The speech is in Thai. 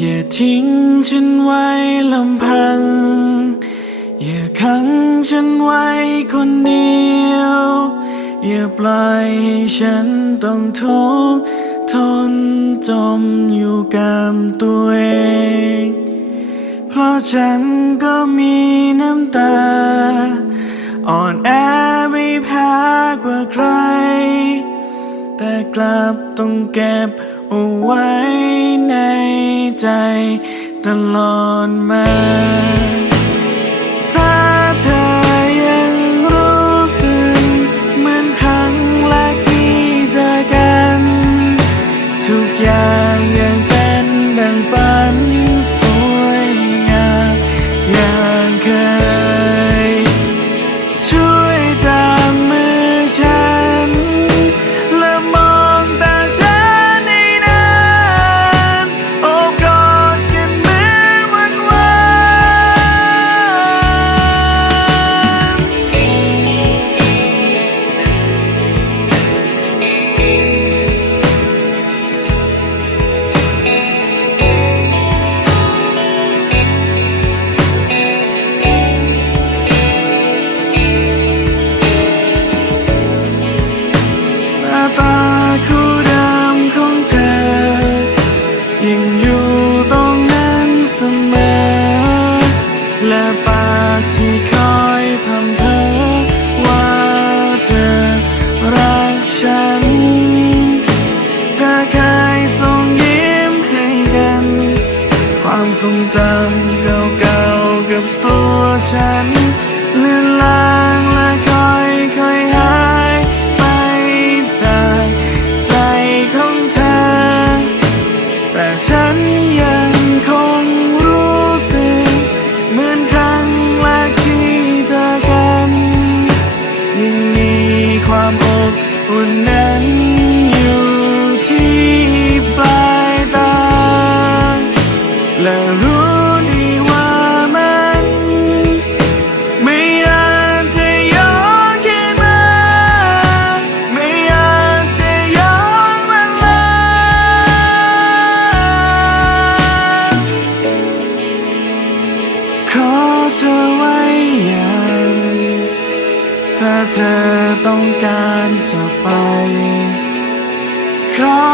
อย่าทิ้งฉันไว้ลำพัง อย่าขังฉันไว้คนเดียว อย่าปล่อยให้ฉันต้องทุกข์ทนจมอยู่กับตัวเอง เพราะฉันก็มีน้ำตา อ่อนแอไม่แพ้กว่าใคร แต่กลับต้องเก็บ เอาไว้ในใจตลอดมา และปากที่คอยพำเพอว่าเธอรักฉัน เธอเคยส่งยิ้มให้กัน ความทรงจำเก่าๆกับตัวฉันเลือนลาง อบอุ่นนั้นอยู่ที่ปลายตา และรู้ดีว่ามัน ไม่อาจจะย้อนคืนมา ไม่อาจจะย้อนเวลาขอเธอไว้อย่างถ้าเธอต้องการจะ ไ